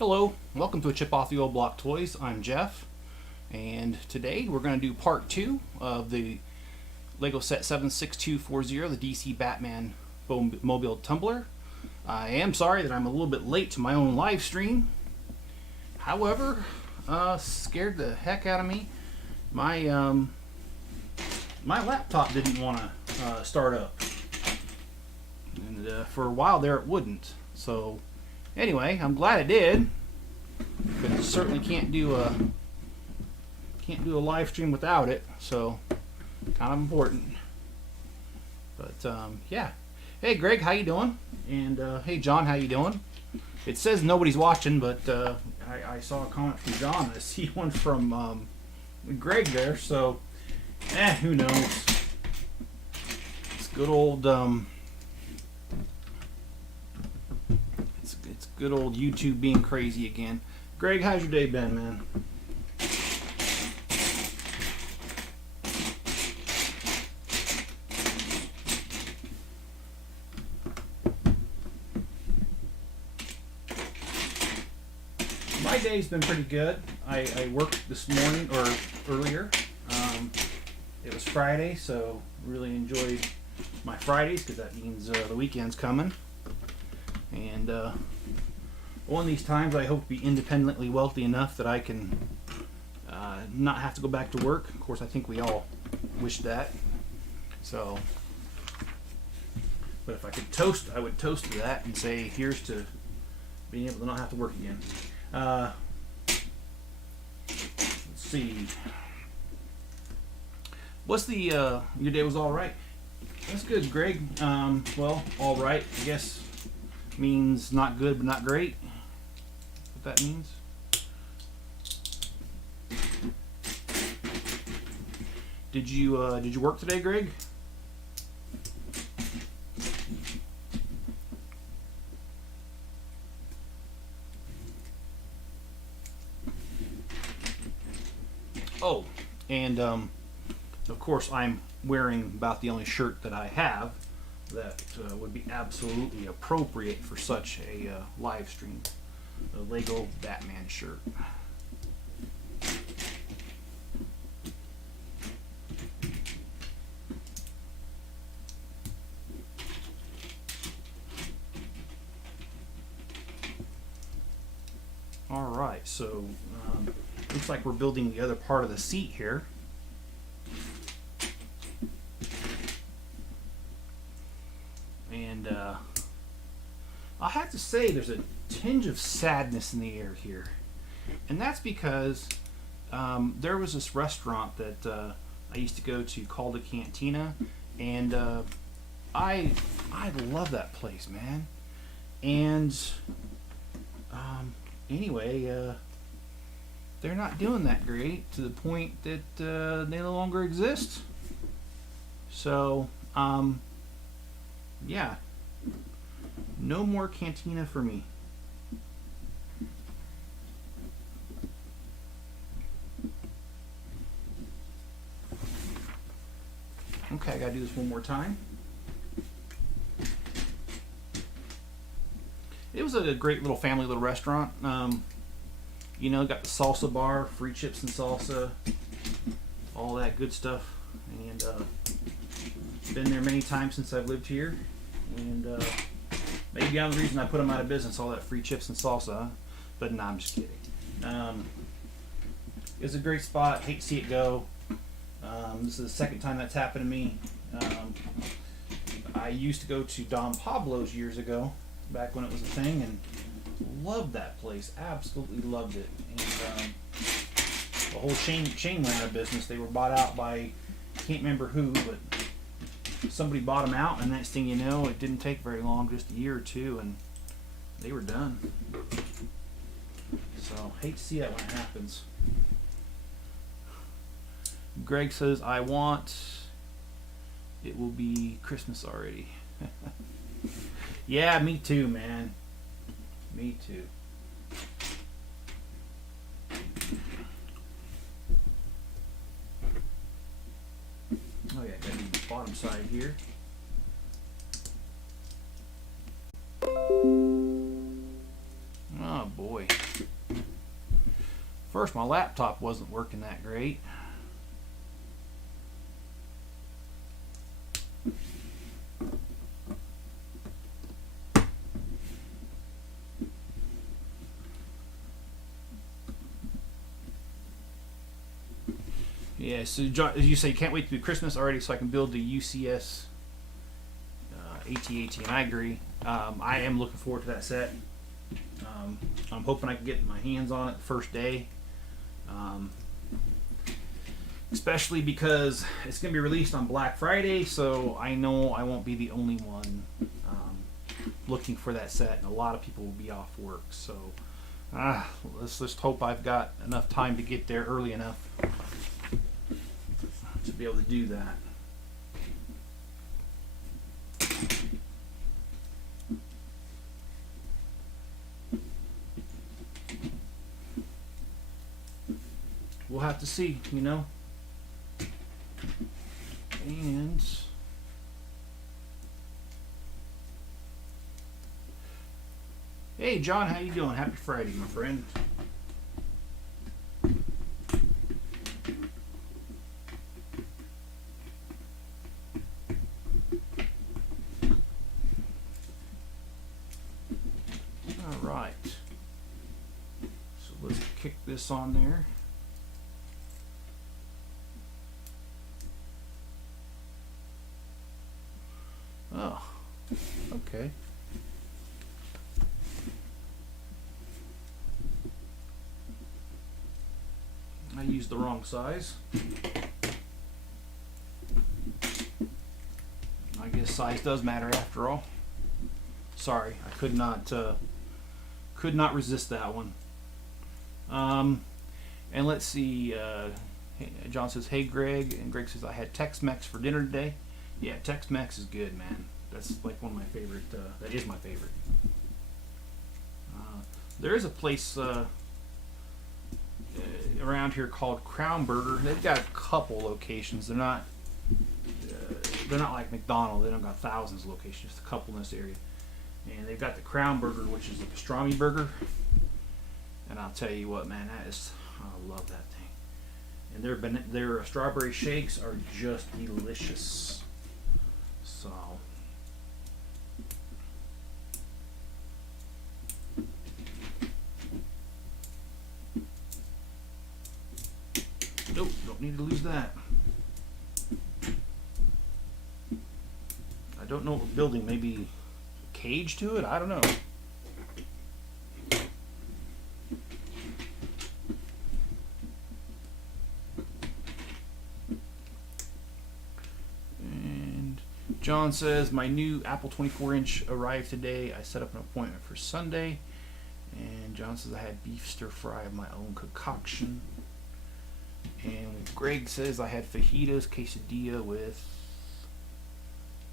Hello, welcome to a Chip Off the Old Block Toys. I'm Jeff, and today we're going to do part 2 of the Lego set 76240, the DC Batman Mobile Tumbler. I am sorry that I'm a little bit late to my own live stream. However, scared the heck out of me. My my laptop didn't want to start up, and for a while there it wouldn't. So anyway, I'm glad it did. But certainly can't do a live stream without it. So kind of important. But yeah. Hey Greg, how you doing? And hey John, how you doing? It says nobody's watching, but I saw a comment from John. I see one from Greg there. So who knows? It's good old it's good old YouTube being crazy again. Greg, how's your day been, man? My day's been pretty good. I worked this morning, or earlier. It was Friday, so really enjoyed my Fridays because that means the weekend's coming. And one of these times I hope to be independently wealthy enough that I can not have to go back to work. Of course, I think we all wish that. So, but if I could toast, I would toast to that and say, here's to being able to not have to work again. Let's see. What's the, your day was all right? That's good, Greg. Well, all right, I guess means not good but not great. What that means? Did you work today, Greg? Oh, and of course I'm wearing about the only shirt that I have that would be absolutely appropriate for such a live stream. The Lego Batman shirt. Alright, so looks like we're building the other part of the seat here. And I have to say there's a tinge of sadness in the air here, and that's because there was this restaurant that I used to go to called the Cantina, and I love that place, man. And anyway, they're not doing that great to the point that they no longer exist. So yeah, no more Cantina for me. Okay, I gotta do this one more time. It was a great little family little restaurant. You know, got the salsa bar, free chips and salsa, all that good stuff. And been there many times since I've lived here. And maybe the only reason I put them out of business, all that free chips and salsa. But nah, I'm just kidding. It's a great spot. Hate to see it go. This is the second time that's happened to me. I used to go to Don Pablo's years ago, back when it was a thing, and loved that place. Absolutely loved it. And the whole chain went out of business. They were bought out by, I can't remember who, but somebody bought them out, and next thing you know, it didn't take very long, just a year or two, and they were done. So hate to see that when it happens. Greg says, I want, it will be Christmas already. Yeah, me too, man. Me too. Oh yeah, gotta do the bottom side here. Oh boy. First, my laptop wasn't working that great. Yeah, so John, as you say, can't wait to do Christmas already so I can build the UCS AT-AT, and I agree. I am looking forward to that set. I'm hoping I can get my hands on it the first day. Especially because it's going to be released on Black Friday, so I know I won't be the only one looking for that set, and a lot of people will be off work. So let's just hope I've got enough time to get there early enough to be able to do that. We'll have to see, you know. And hey, John, how you doing? Happy Friday, my friend. All right. So let's kick this on there. Oh, okay. I used the wrong size. I guess size does matter after all. Sorry, I could not resist that one. And let's see. John says, "Hey Greg," and Greg says, "I had Tex-Mex for dinner today." Yeah, Tex-Mex is good, man. That's like one of my favorite. That is my favorite. There is a place around here called Crown Burger. They've got a couple locations. They're not like McDonald's. They don't got thousands of locations. Just a couple in this area. And they've got the Crown Burger, which is a pastrami burger. And I'll tell you what, man, I love that thing. And their strawberry shakes are just delicious. So nope, don't need to lose that. I don't know what we're building. Maybe a cage to it? I don't know. John says, my new Apple 24-inch arrived today. I set up an appointment for Sunday. And John says, I had beef stir fry of my own concoction. And Greg says, I had fajitas quesadilla with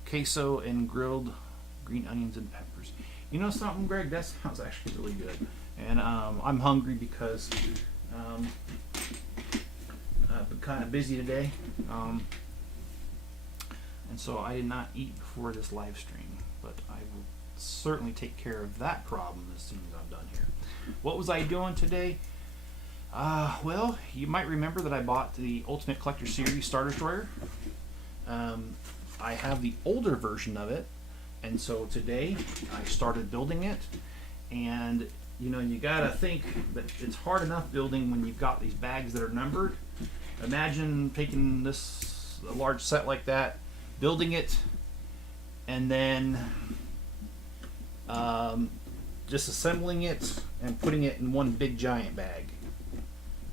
queso and grilled green onions and peppers. You know something, Greg? That sounds actually really good. And I'm hungry because I've been kind of busy today. And so I did not eat before this live stream, but I will certainly take care of that problem as soon as I'm done here. What was I doing today? Well, you might remember that I bought the Ultimate Collector Series Star Destroyer. I have the older version of it, and so today I started building it. And you know, you gotta think that it's hard enough building when you've got these bags that are numbered. Imagine taking a large set like that, building it, and then disassembling it and putting it in one big giant bag.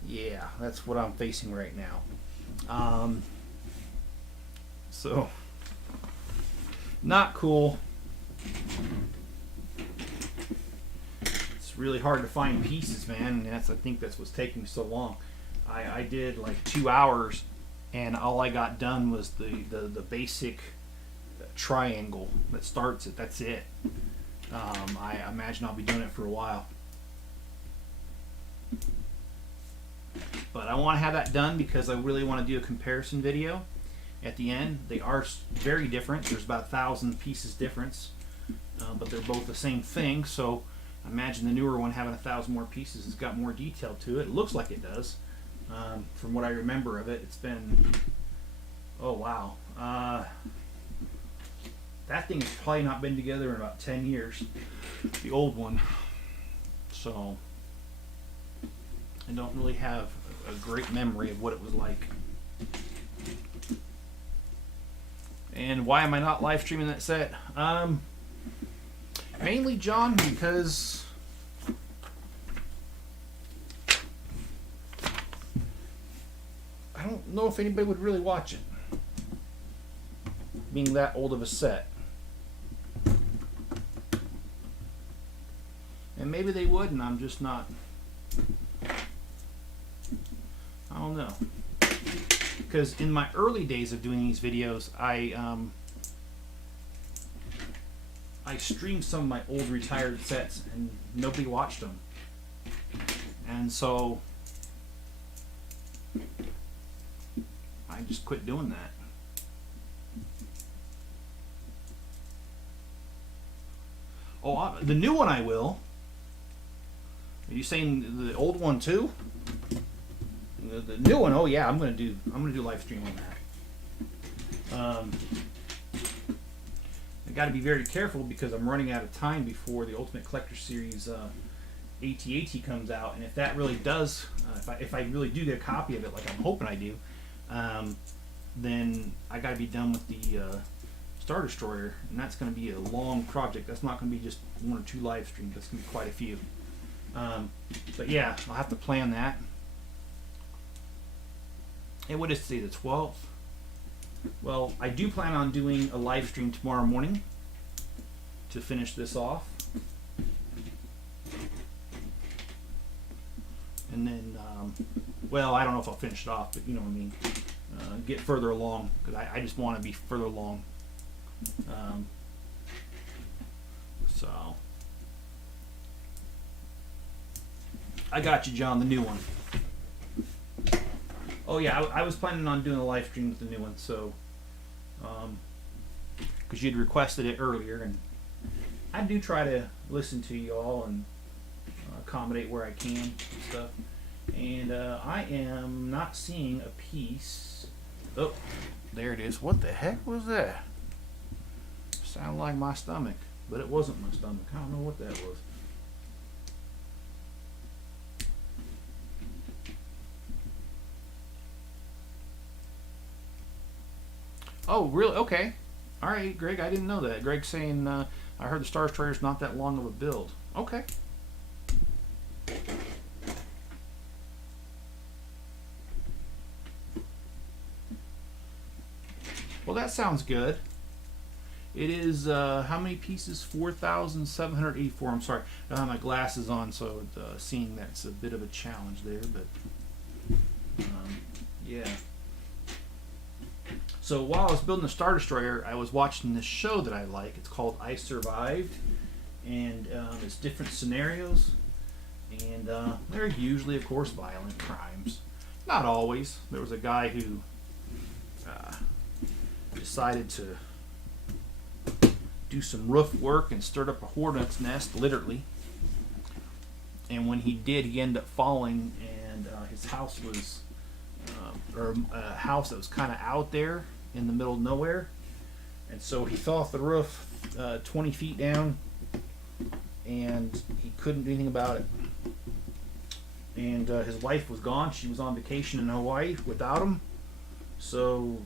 Yeah, that's what I'm facing right now. So, not cool. It's really hard to find pieces, man, and I think that's what's taking me so long. I did like 2 hours, and all I got done was the basic triangle that starts it. That's it. I imagine I'll be doing it for a while. But I want to have that done because I really want to do a comparison video at the end. They are very different. There's about 1,000 pieces difference, but they're both the same thing. So I imagine the newer one having 1,000 more pieces has got more detail to it. It looks like it does. From what I remember of it, it's been, oh wow. That thing has probably not been together in about 10 years, the old one. So I don't really have a great memory of what it was like. And why am I not live streaming that set? Mainly, John, because I don't know if anybody would really watch it, being that old of a set. And maybe they would, and I'm just not. I don't know. Because in my early days of doing these videos, I streamed some of my old retired sets, and nobody watched them. And so I just quit doing that. Oh, the new one I will. Are you saying the old one too? The new one, oh yeah, I'm gonna do live stream on that. I got to be very careful because I'm running out of time before the Ultimate Collector Series AT-AT comes out, and if that really does, if I really do get a copy of it, like I'm hoping I do, then I got to be done with the Star Destroyer, and that's going to be a long project. That's not going to be just 1 or 2 live streams. That's going to be quite a few. But yeah, I'll have to plan that. And what is today, the 12th? Well, I do plan on doing a live stream tomorrow morning to finish this off. And then, well, I don't know if I'll finish it off, but you know what I mean. Get further along, because I just want to be further along. So, I got you, John, the new one. Oh yeah, I was planning on doing a live stream with the new one, so because you'd requested it earlier, and I do try to listen to you all and accommodate where I can and stuff. And I am not seeing a piece. Oh, there it is. What the heck was that? Sounded like my stomach, but it wasn't my stomach. I don't know what that was. Oh, really? Okay. All right, Greg, I didn't know that. Greg's saying, I heard the Star Destroyer's not that long of a build. Okay. Well, that sounds good. It is, how many pieces? 4,784. I'm sorry. I don't have my glasses on, so seeing that's a bit of a challenge there, but yeah. So while I was building the Star Destroyer, I was watching this show that I like. It's called I Survived, and it's different scenarios, and they're usually, of course, violent crimes. Not always. There was a guy who decided to do some roof work and stirred up a hornet's nest, literally. And when he did, he ended up falling, and his house was, or a house that was kind of out there in the middle of nowhere. And so he fell off the roof 20 feet down, and he couldn't do anything about it. And his wife was gone. She was on vacation in Hawaii without him. So,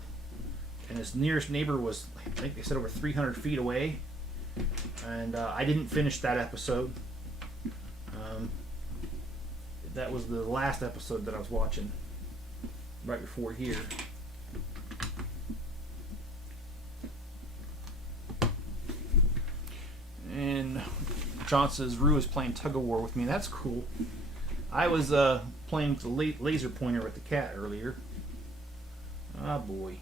and his nearest neighbor was, I think they said, over 300 feet away. And I didn't finish that episode. That was the last episode that I was watching right before here. And John says Rue is playing tug of war with me. That's cool. I was playing with the laser pointer with the cat earlier. Ah, boy.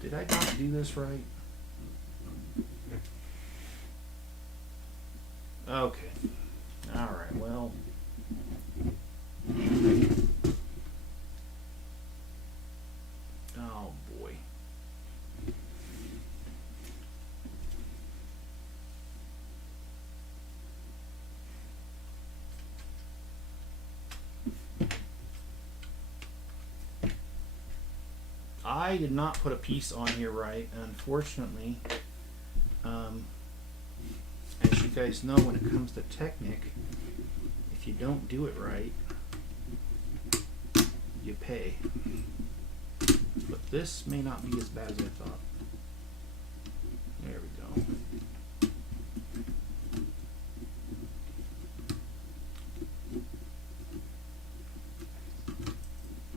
Did I not do this right? Okay. Alright, well. Oh, boy. I did not put a piece on here right, unfortunately. As you guys know, when it comes to Technic, if you don't do it right, you pay. But this may not be as bad as I thought. There we go.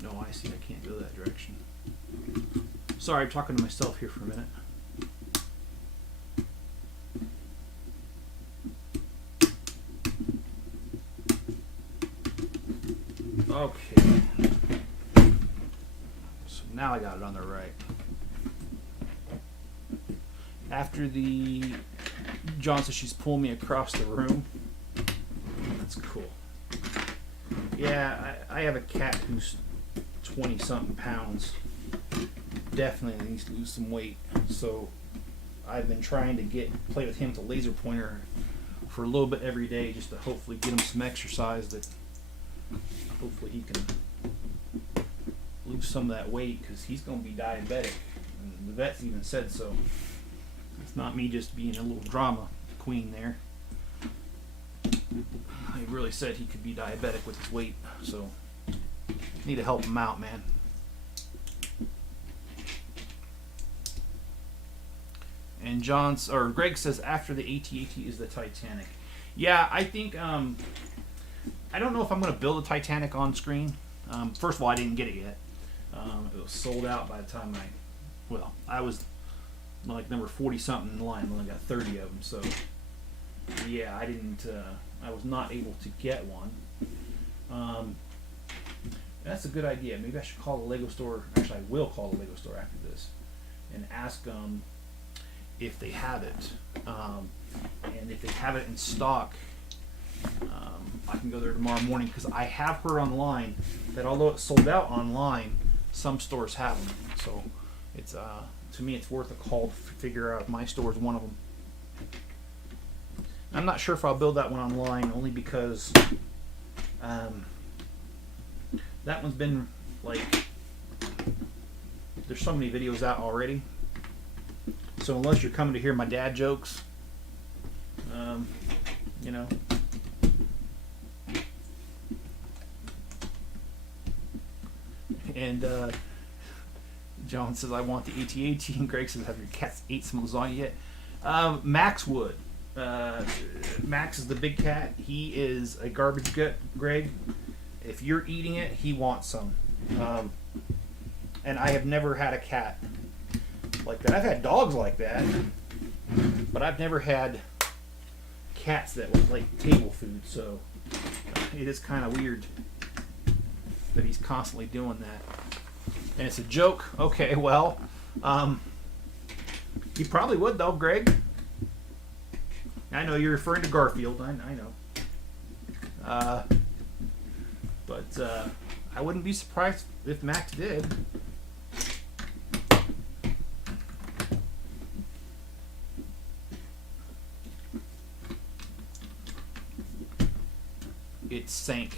No, I see. I can't go that direction. Sorry, I'm talking to myself here for a minute. Okay. So now I got it on the right. After the John says she's pulling me across the room. That's cool. Yeah, I have a cat who's 20 something pounds. Definitely needs to lose some weight. So I've been trying to play with him with a laser pointer for a little bit every day, just to hopefully get him some exercise that hopefully he can lose some of that weight, because he's going to be diabetic. And the vets even said so. It's not me just being a little drama queen there. They really said he could be diabetic with his weight, so need to help him out, man. And Greg says after the AT-AT is the Titanic. Yeah, I think I don't know if I'm going to build a Titanic on screen. First of all, I didn't get it yet. It was sold out by the time I was like number 40 something in line. I only got 30 of them, so yeah, I was not able to get one. That's a good idea. Maybe I should call the Lego store. Actually, I will call the Lego store after this and ask them if they have it. And if they have it in stock, I can go there tomorrow morning, because I have heard online that although it's sold out online, some stores have them. So it's to me, it's worth a call to figure out if my store is one of them. I'm not sure if I'll build that one online, only because that one's been there's so many videos out already. So unless you're coming to hear my dad jokes, you know. And John says, I want the AT-AT. And Greg says, have your cats ate some lasagna yet? Max would. Max is the big cat. He is a garbage gut, Greg. If you're eating it, he wants some. And I have never had a cat like that. I've had dogs like that, but I've never had cats that was like table food. So it is kind of weird that he's constantly doing that. And it's a joke. Okay, well, he probably would though, Greg. I know you're referring to Garfield. I know. But I wouldn't be surprised if Max did. It sank.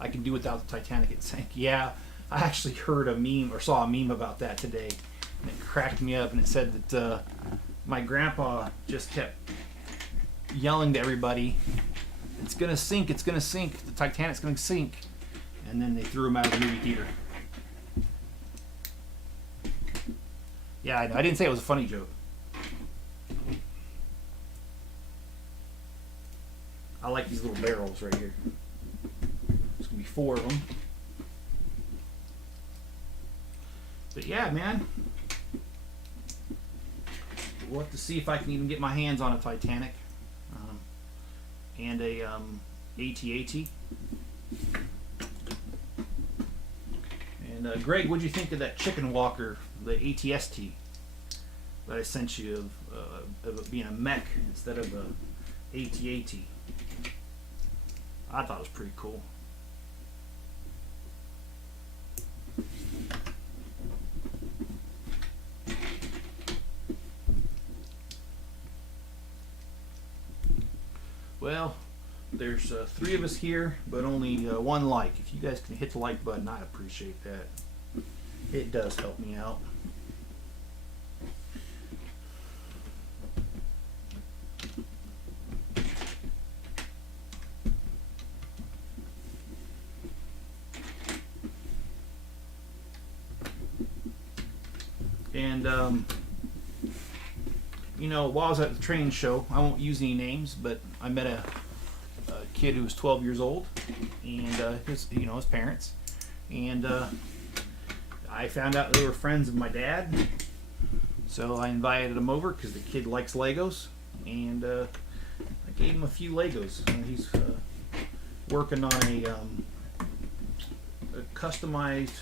I can do without the Titanic. It sank. Yeah, I actually heard a meme or saw a meme about that today, and it cracked me up. And it said that my grandpa just kept yelling to everybody, "It's gonna sink! It's gonna sink! The Titanic's gonna sink!" And then they threw him out of the movie theater. Yeah, I didn't say it was a funny joke. I like these little barrels right here. There's gonna be 4 of them. But yeah, man, we'll have to see if I can even get my hands on a Titanic and a AT-AT. And Greg, what'd you think of that chicken walker, the ATST that I sent you of it being a mech instead of a AT-AT? I thought it was pretty cool. Well, there's 3 of us here, but only 1 like. If you guys can hit the like button, I'd appreciate that. It does help me out. And you know, while I was at the training show, I won't use any names, but I met a kid who was 12 years old, and his parents, and I found out they were friends of my dad, so I invited him over because the kid likes Legos, and I gave him a few Legos. He's working on a customized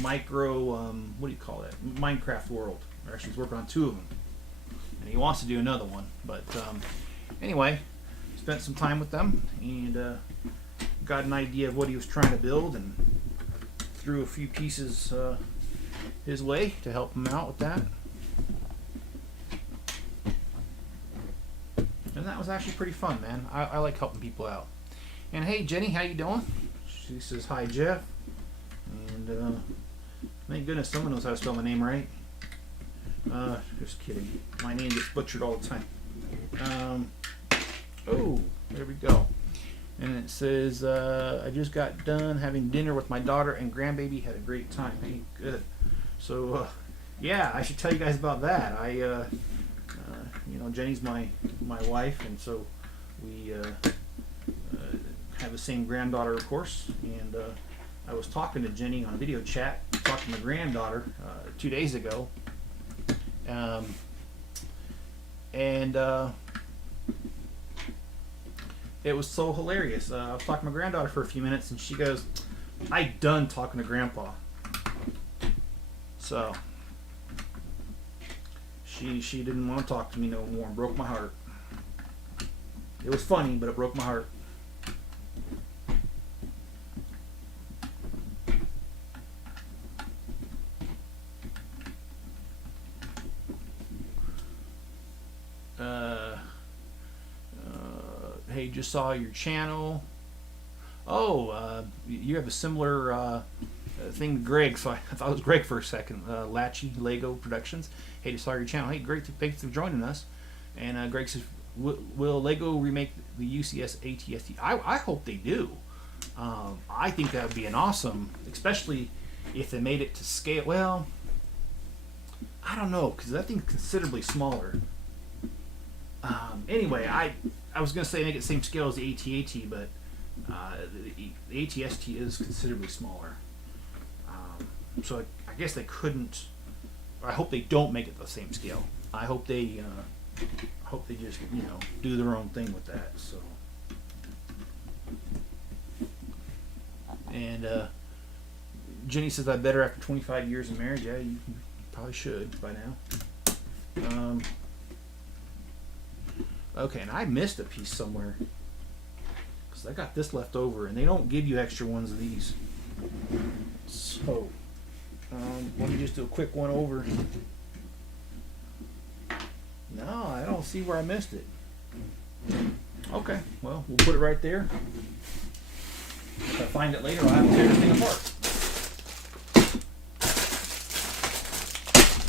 micro, what do you call that? Minecraft world. Actually, he's working on 2 of them, and he wants to do another one. But anyway, spent some time with them and got an idea of what he was trying to build, and threw a few pieces his way to help him out with that. And that was actually pretty fun, man. I like helping people out. And hey, Jenny, how you doing? She says, hi, Jeff. And thank goodness someone knows how to spell my name right. Just kidding. My name gets butchered all the time. Oh, there we go. And it says, I just got done having dinner with my daughter and grandbaby. Had a great time. Hey, good. So, yeah, I should tell you guys about that. Jenny's my wife, and so we have the same granddaughter, of course. And I was talking to Jenny on video chat, talking to my granddaughter 2 days ago. It was so hilarious. I was talking to my granddaughter for a few minutes, and she goes, I done talking to Grandpa. So she didn't want to talk to me no more. It broke my heart. It was funny, but it broke my heart. Hey, just saw your channel. Oh, you have a similar thing to Greg, so I thought it was Greg for a second. Latchy Lego Productions. Hey, just saw your channel. Hey, great, thanks for joining us. And Greg says, will Lego remake the UCS ATST? I hope they do. I think that would be an awesome, especially if they made it to scale. Well, I don't know, because that thing's considerably smaller. Anyway, I was going to say make it the same scale as the AT-AT, but the AT-ST is considerably smaller. So I guess they couldn't. I hope they don't make it the same scale. I hope they just do their own thing with that. So, and Jenny says I better after 25 years of marriage. Yeah, you probably should by now. Okay, and I missed a piece somewhere because I got this left over, and they don't give you extra ones of these. So, let me just do a quick one over. No, I don't see where I missed it. Okay, well, we'll put it right there. If I find it later, I'll have to tear everything apart.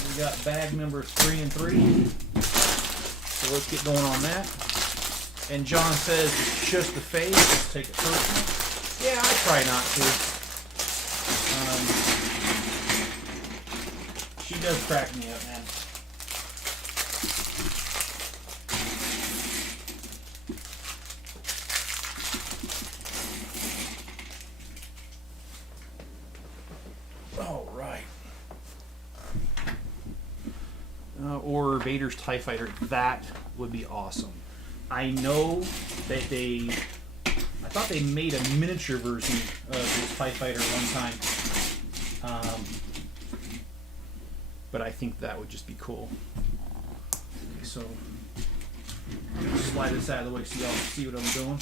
We got bag number 3 and 3. So let's get going on that. And John says it's just a phase. Let's take it personal. Yeah, I try not to. She does crack me up, man. All right. Or Vader's TIE Fighter. That would be awesome. I know that I thought they made a miniature version of this TIE Fighter one time. But I think that would just be cool. Okay, so, I'm going to slide this out of the way so y'all can see what I'm doing.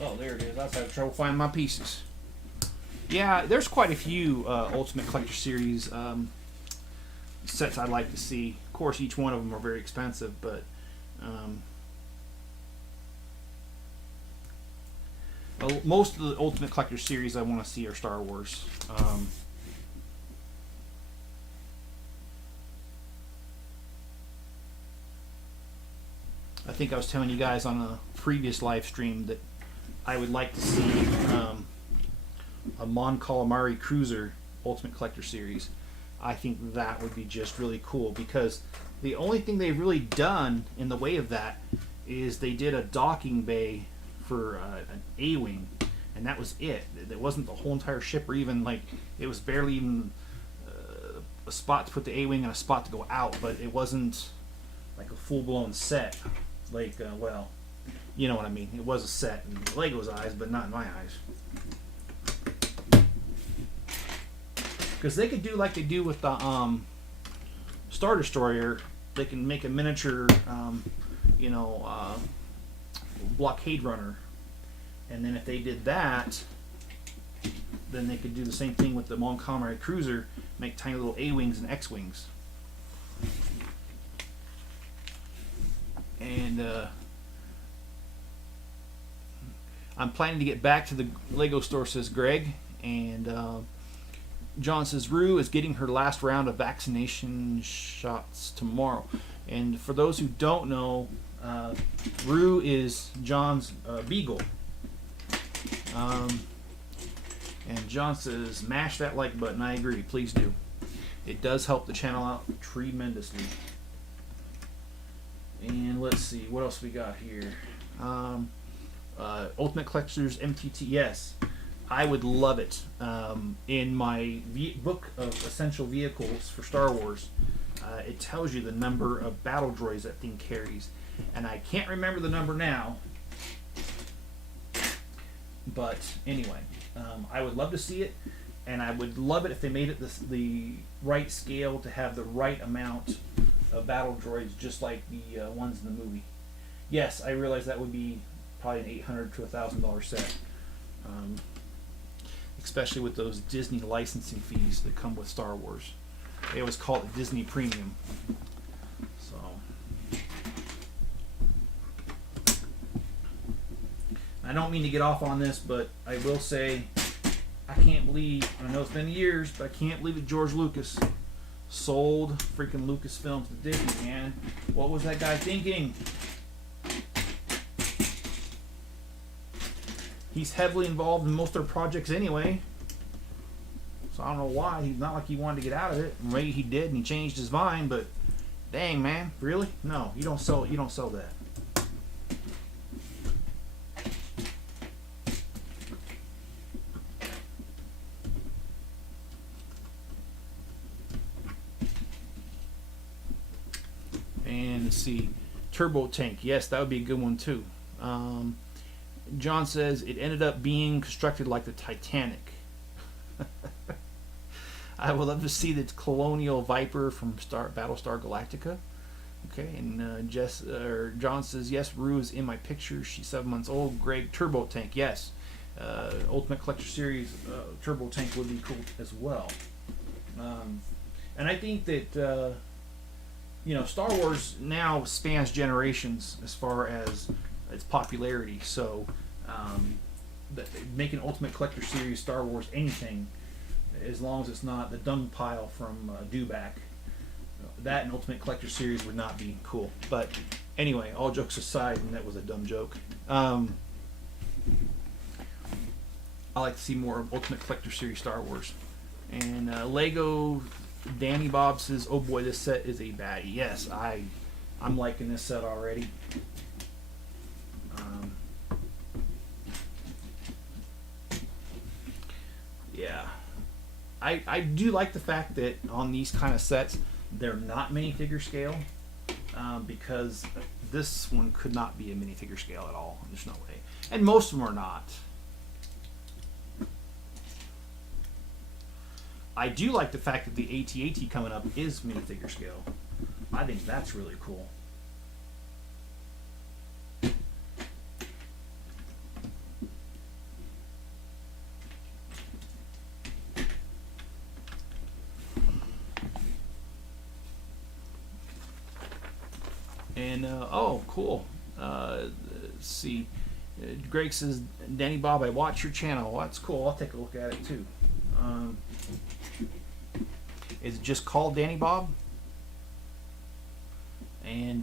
Oh, there it is. I was having trouble finding my pieces. Yeah, there's quite a few Ultimate Collector Series sets I'd like to see. Of course, each one of them are very expensive, but most of the Ultimate Collector series I want to see are Star Wars. I think I was telling you guys on a previous live stream that I would like to see a Mon Calamari Cruiser Ultimate Collector series. I think that would be just really cool, because the only thing they've really done in the way of that is they did a docking bay for an A-wing, and that was it. It wasn't the whole entire ship, or even like it was barely even a spot to put the A-wing and a spot to go out, but it wasn't like a full-blown set. Like, well, you know what I mean. It was a set in Lego's eyes, but not in my eyes. Because they could do like they do with the Star Destroyer. They can make a miniature, blockade runner. And then if they did that, then they could do the same thing with the Mon Calamari Cruiser, make tiny little A-wings and X-wings. And I'm planning to get back to the Lego store, says Greg. And John says Rue is getting her last round of vaccination shots tomorrow. And for those who don't know, Rue is John's beagle. And John says, mash that like button. I agree. Please do. It does help the channel out tremendously. And let's see, what else we got here? Ultimate Collector's MTT. Yes, I would love it. In my book of essential vehicles for Star Wars, it tells you the number of battle droids that thing carries. And I can't remember the number now. But anyway, I would love to see it. And I would love it if they made it the right scale to have the right amount of battle droids, just like the ones in the movie. Yes, I realize that would be probably an $800 to $1,000 set, especially with those Disney licensing fees that come with Star Wars. They always call it Disney Premium. So I don't mean to get off on this, but I will say I can't believe, I know it's been years, but I can't believe that George Lucas sold freaking Lucasfilms to Disney, man. What was that guy thinking? He's heavily involved in most of their projects anyway. So I don't know why. He's not like he wanted to get out of it. Maybe he did and he changed his mind, but dang, man. Really? No, you don't sell that. And let's see, Turbo Tank. Yes, that would be a good one too. John says it ended up being constructed like the Titanic. I would love to see the Colonial Viper from Battlestar Galactica. Okay, and John says yes, Rue is in my picture. She's 7 months old. Greg, Turbo Tank. Yes, Ultimate Collector Series Turbo Tank would be cool as well. And I think that. Star Wars now spans generations as far as its popularity. So, making Ultimate Collector Series Star Wars anything, as long as it's not the dung pile from Dewback, that and Ultimate Collector Series would not be cool. But anyway, all jokes aside, and that was a dumb joke. I like to see more of Ultimate Collector Series Star Wars. And Lego Danny Bob says, oh boy, this set is a baddie. Yes, I'm liking this set already. Yeah. I do like the fact that on these kind of sets, they're not minifigure scale, because this one could not be a minifigure scale at all. There's no way. And most of them are not. I do like the fact that the AT-AT coming up is minifigure scale. I think that's really cool. And oh, cool. Let's see. Greg says, Danny Bob, I watch your channel. Well, that's cool. I'll take a look at it too. Is it just called Danny Bob? And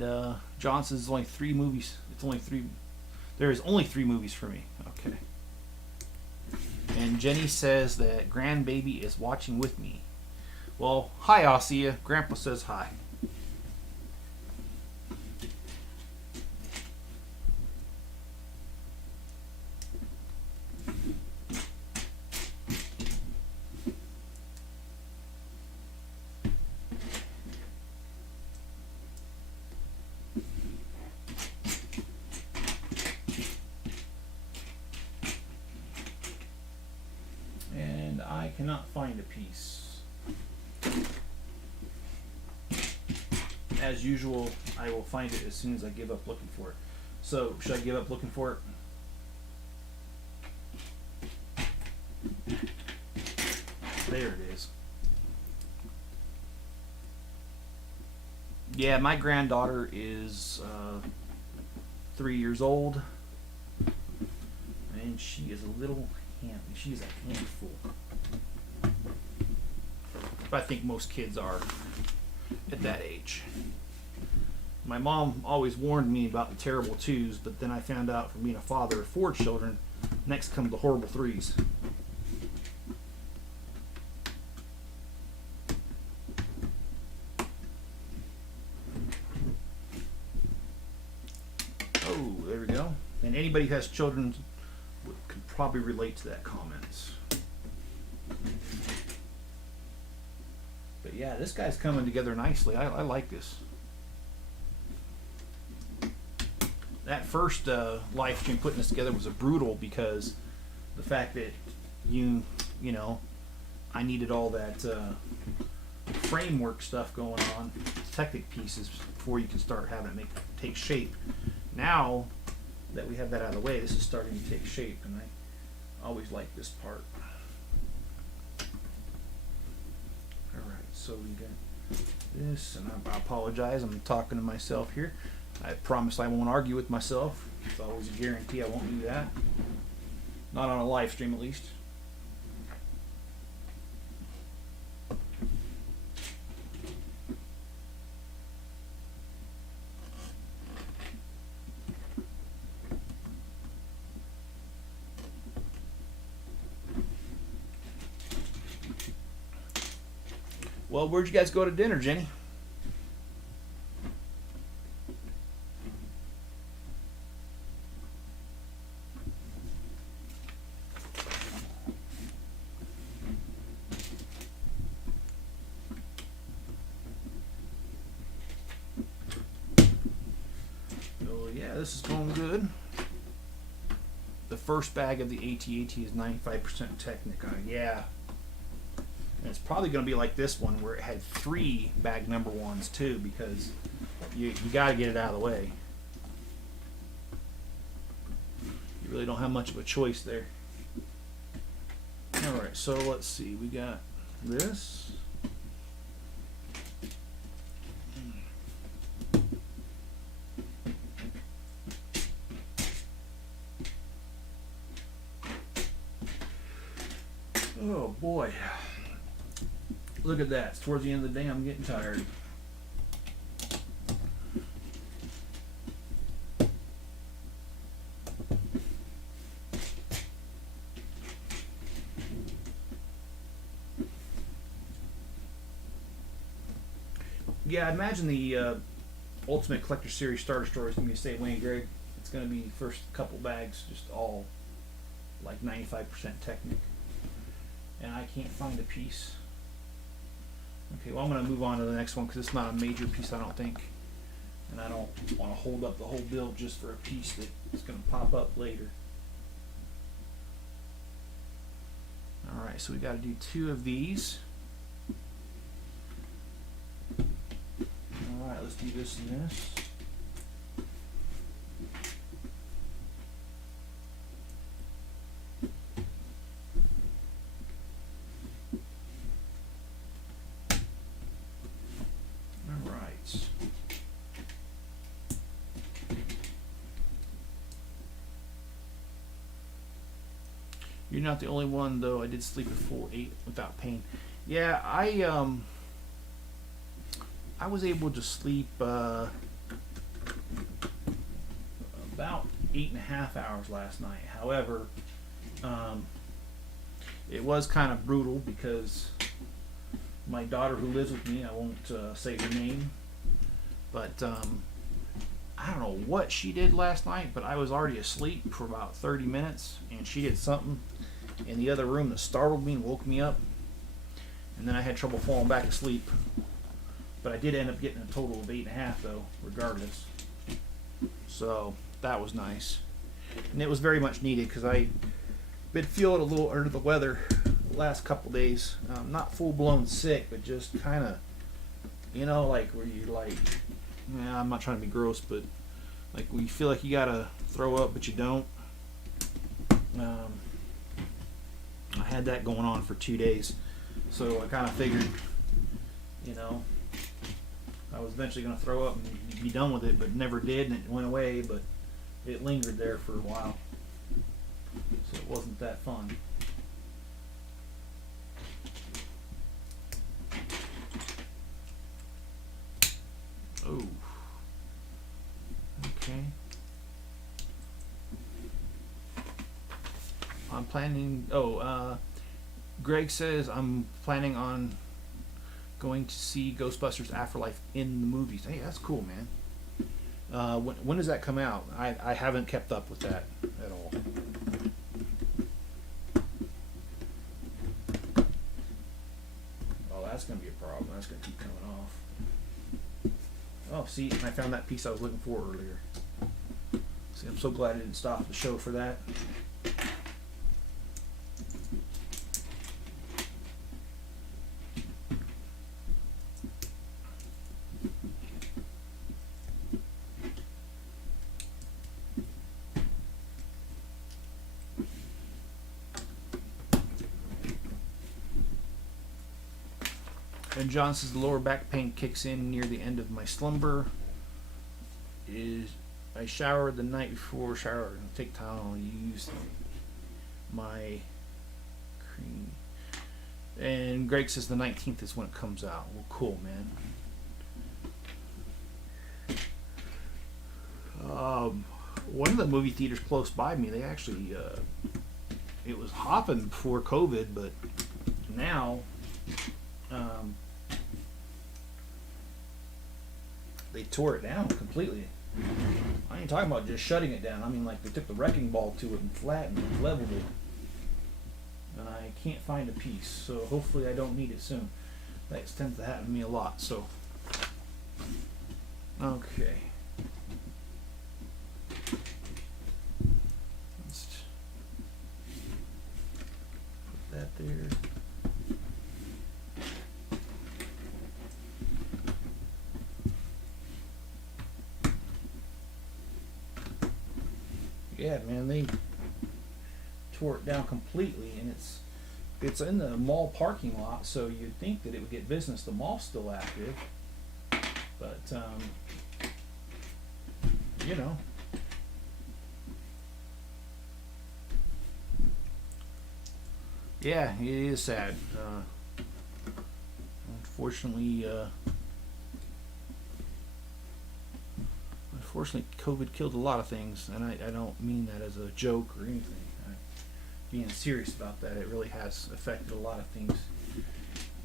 John says there's only 3 movies. It's only 3. There is only 3 movies for me. Okay. And Jenny says that grandbaby is watching with me. Well, hi, Ossia. Grandpa says hi. I cannot find a piece. As usual, I will find it as soon as I give up looking for it. So, should I give up looking for it? There it is. Yeah, my granddaughter is 3 years old, and she is a little she is a handful. But I think most kids are at that age. My mom always warned me about the terrible 2s, but then I found out from being a father of 4 children, next come the horrible 3s. Oh, there we go. And anybody who has children could probably relate to that comment. But yeah, this guy's coming together nicely. I like this. That first live stream putting this together was a brutal, because the fact that you know, I needed all that framework stuff going on, Technic pieces, before you can start having it take shape. Now that we have that out of the way, this is starting to take shape, and I always like this part. Alright, so we got this, and I apologize, I'm talking to myself here. I promise I won't argue with myself. It's always a guarantee I won't do that. Not on a live stream, at least. Well, where'd you guys go to dinner, Jenny? Oh yeah, this is going good. The first bag of the AT-AT is 95% Technic on it. Yeah. And it's probably going to be like this one, where it had 3 bag number 1s too, because you got to get it out of the way. You really don't have much of a choice there. Alright, so let's see. We got this. Oh boy. Look at that. It's towards the end of the day. I'm getting tired. Yeah, I imagine the Ultimate Collector Series Starter Store is going to be the same way, Greg. It's going to be the first couple bags just all like 95% Technic. And I can't find a piece. Okay, well, I'm going to move on to the next one, because it's not a major piece, I don't think. And I don't want to hold up the whole build just for a piece that's going to pop up later. Alright, so we got to do 2 of these. Alright, let's do this and this. You're not the only one, though. I did sleep a full 8 without pain. Yeah, I was able to sleep about 8.5 hours last night. However, it was kind of brutal because my daughter who lives with me, I won't say her name, but I don't know what she did last night, but I was already asleep for about 30 minutes, and she did something in the other room that startled me and woke me up, and then I had trouble falling back asleep. But I did end up getting a total of 8.5 though, regardless. So that was nice, and it was very much needed because I been feeling a little under the weather the last couple days. Not full blown sick, but just kind of, like where you like, I'm not trying to be gross, but like where you feel like you gotta throw up but you don't. I had that going on for 2 days, so I kind of figured, I was eventually going to throw up and be done with it, but never did, and it went away, but it lingered there for a while, so it wasn't that fun. Oh, okay. I'm planning, Greg says I'm planning on going to see Ghostbusters Afterlife in the movies. Hey, that's cool, man. When does that come out? I haven't kept up with that at all. Oh, that's going to be a problem. That's going to keep coming off. Oh, see, I found that piece I was looking for earlier. See, I'm so glad I didn't stop the show for that. And John says the lower back pain kicks in near the end of my slumber. I showered the night before, shower and take Tylenol, use my cream. And Greg says the 19th is when it comes out. Well, cool, man. One of the movie theaters close by me, they actually, it was hopping before COVID, but now, they tore it down completely. I ain't talking about just shutting it down. I mean, like, they took the wrecking ball to it and flattened it, leveled it. And I can't find a piece, so hopefully I don't need it soon. That tends to happen to me a lot, so. Okay. Let's put that there. Yeah, man, they tore it down completely, and it's in the mall parking lot, so you'd think that it would get business. The mall's still active, but yeah, it is sad. Unfortunately, COVID killed a lot of things, and I don't mean that as a joke or anything. I'm being serious about that. It really has affected a lot of things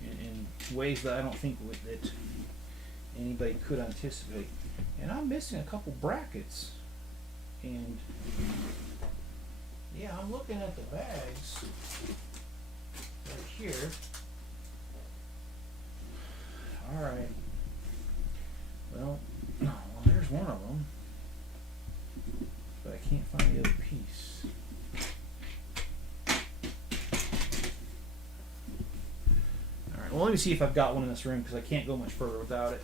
in ways that I don't think that anybody could anticipate. And I'm missing a couple brackets. And yeah, I'm looking at the bags right here. All right. Well, there's one of them, but I can't find the other piece. All right. Well, let me see if I've got one in this room because I can't go much further without it.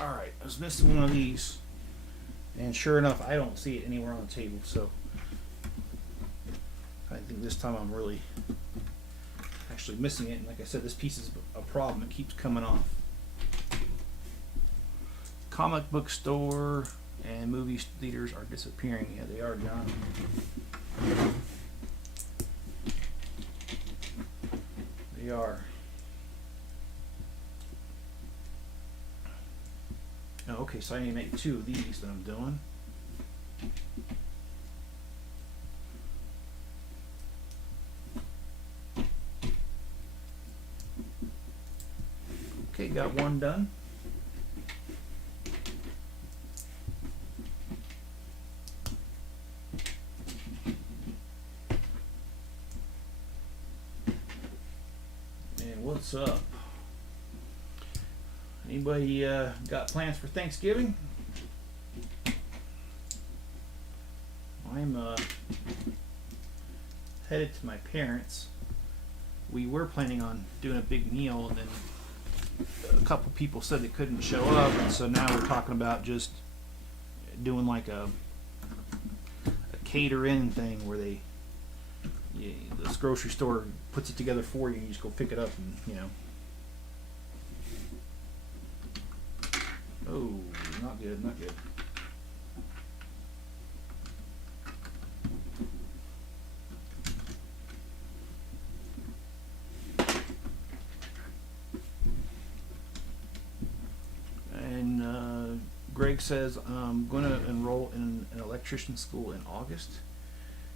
Alright, I was missing one of these, and sure enough, I don't see it anywhere on the table, so I think this time I'm really actually missing it, and like I said, this piece is a problem. It keeps coming off. Comic book store and movie theaters are disappearing. Yeah, they are, John. They are. Oh, okay, so I need to make 2 of these that I'm doing. Okay, got 1 done. And what's up? Anybody got plans for Thanksgiving? I'm headed to my parents. We were planning on doing a big meal, and then a couple people said they couldn't show up, and so now we're talking about just doing like a cater-in thing where this grocery store puts it together for you, and you just go pick it up, and Oh, not good, not good. And Greg says, I'm going to enroll in an electrician school in August.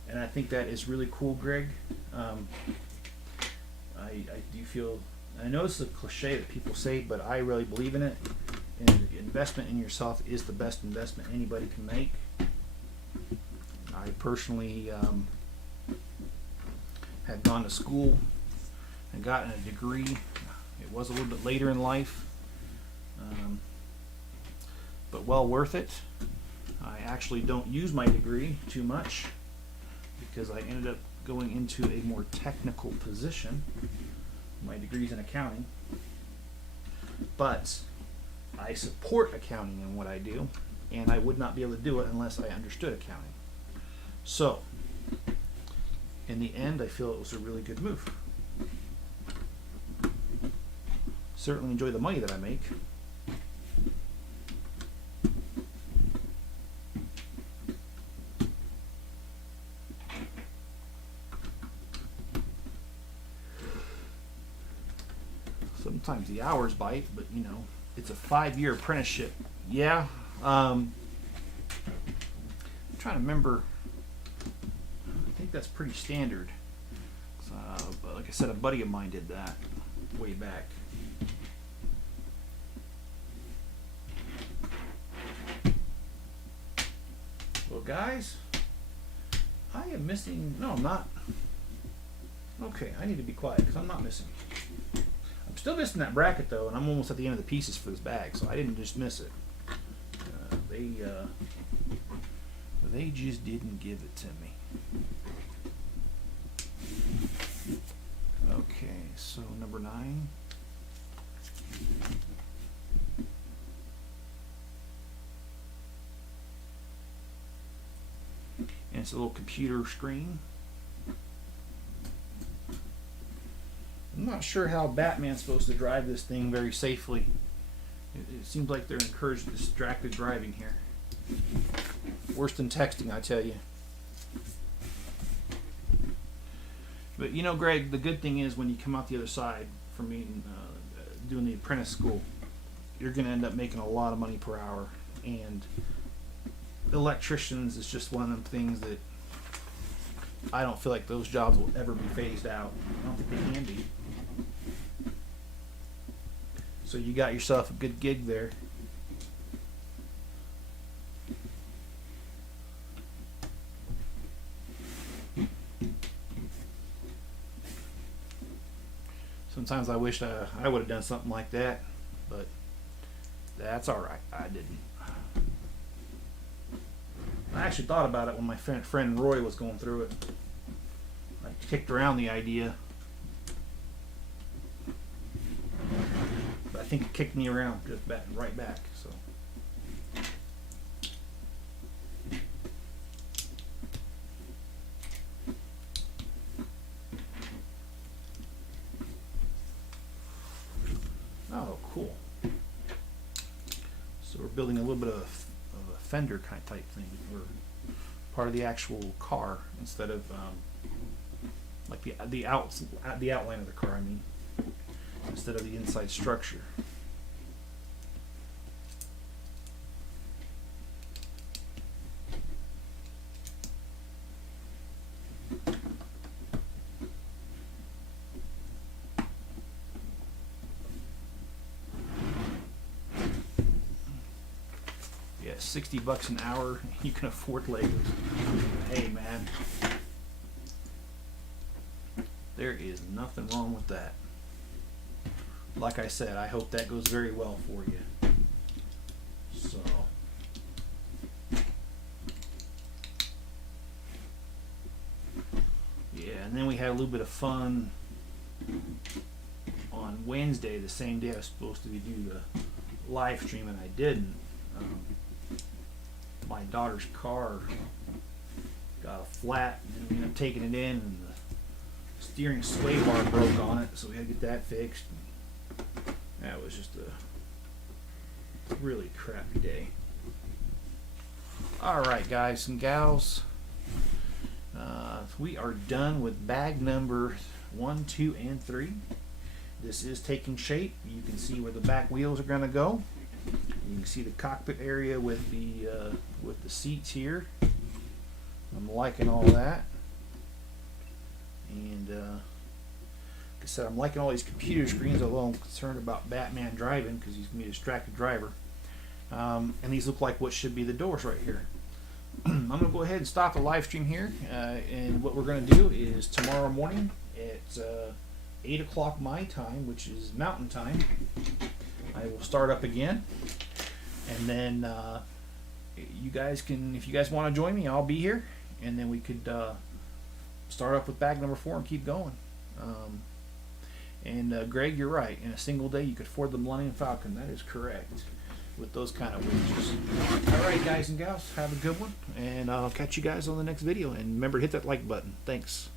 And I think that is really cool, Greg. I do feel, I know it's a cliche that people say, but I really believe in it. And investment in yourself is the best investment anybody can make. I personally had gone to school and gotten a degree. It was a little bit later in life, but well worth it. I actually don't use my degree too much because I ended up going into a more technical position. My degree's in accounting, but I support accounting in what I do, and I would not be able to do it unless I understood accounting. So, in the end, I feel it was a really good move. Certainly enjoy the money that I make. Sometimes the hours bite, but it's a 5-year apprenticeship. Yeah. I'm trying to remember. I think that's pretty standard. But like I said, a buddy of mine did that way back. Well, guys, I am missing. No, I'm not. Okay, I need to be quiet because I'm not missing. I'm still missing that bracket though, and I'm almost at the end of the pieces for this bag, so I didn't just miss it. They just didn't give it to me. Okay, so number 9. And it's a little computer screen. I'm not sure how Batman's supposed to drive this thing very safely. It seems like they're encouraged distracted driving here. Worse than texting, I tell you. But Greg, the good thing is when you come out the other side from doing the apprentice school, you're going to end up making a lot of money per hour. And electricians is just one of them things that I don't feel like those jobs will ever be phased out. I don't think they can be. So you got yourself a good gig there. Sometimes I wish I would have done something like that, but that's all right. I didn't. I actually thought about it when my friend Roy was going through it. I kicked around the idea, but I think it kicked me around just right back. So. building a little bit of a fender kind of type thing, or part of the actual car instead of like the outline of the car. I mean, instead of the inside structure. Yeah, $60 an hour. You can afford Legos. Hey, man. There is nothing wrong with that. Like I said, I hope that goes very well for you. So, yeah, and then we had a little bit of fun on Wednesday, the same day I was supposed to do the live stream, and I didn't. My daughter's car got a flat, and we ended up taking it in, and the steering sway bar broke on it, so we had to get that fixed. That was just a really crappy day. Alright, guys and gals, we are done with bag number 1, 2, and 3. This is taking shape. You can see where the back wheels are going to go. You can see the cockpit area with the seats here. I'm liking all that, and like I said, I'm liking all these computer screens, although I'm concerned about Batman driving because he's gonna be a distracted driver. And these look like what should be the doors right here. I'm gonna go ahead and stop the live stream here, and what we're gonna do is tomorrow morning at 8 o'clock my time, which is Mountain Time, I will start up again, and then you guys can, if you guys want to join me, I'll be here, and then we could start up with bag number 4 and keep going. And Greg, you're right. In a single day, you could afford the Millennium Falcon. That is correct. With those kind of wages. All right, guys and gals, have a good one, and I'll catch you guys on the next video. And remember to hit that like button. Thanks.